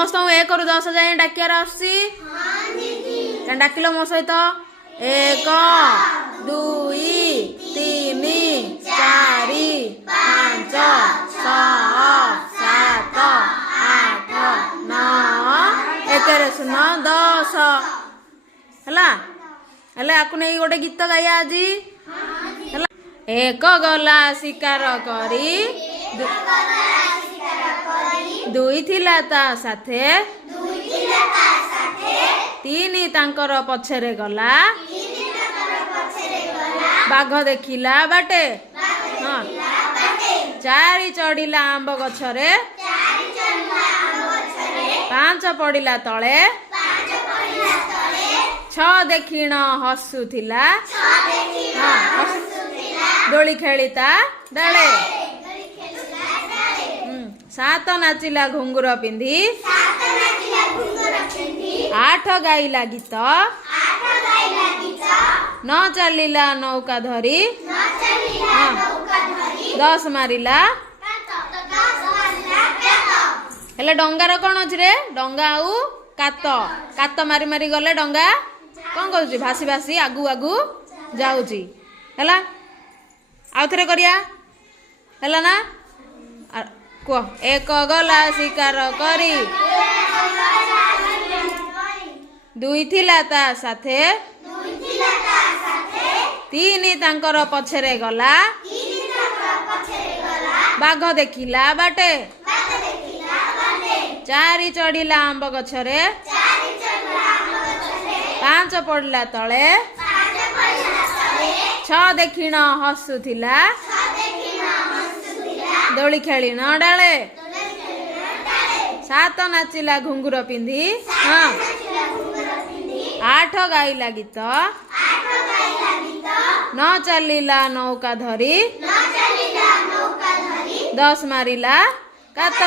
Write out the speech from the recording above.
समस्त 1 ରୁ 10 जाए डाकियार आसी डाकिल मो सहित 1 2 3 4 5 6 7 8 9 1 0 10 हला हेले आकु नहीं गोटे गीत गाया आज हला। एक गला शिकार करी दुई थिला ता साथे तीन तांकर पछरे गला बाघ देखिला बाटे हाँ चारि चढ़िला आंब गछरे 5 पड़िला तले 6 देखिण हसुथिला हाँ डोली खेलिता डाले 7 नाचिला घुंगुर पिंधी 8 गाइला गीत 9 चलिला नौका धरी 10 मारिला हेले डंगार कौन अच्छे रे डंगा आउ कात कात मारी मारी गले डंगा कौन करुची भासी भासी आगु आगु जाऊची हैला आउ थरे करिया हैला ना कह एक गला शिकार करी दुई थिला ता साथे तीन तांकर पछरे गला बाघ देखिला बाटे 4 चढ़िला आंब गछरे 5 पड़िला तले 6 देखिण हसुथिला दोली खेली न डाले 7 नाचिला घुंगुर पिंधी हाँ 8 गाइला गीत 9 चलिला नौका धरी 10 मारिला कात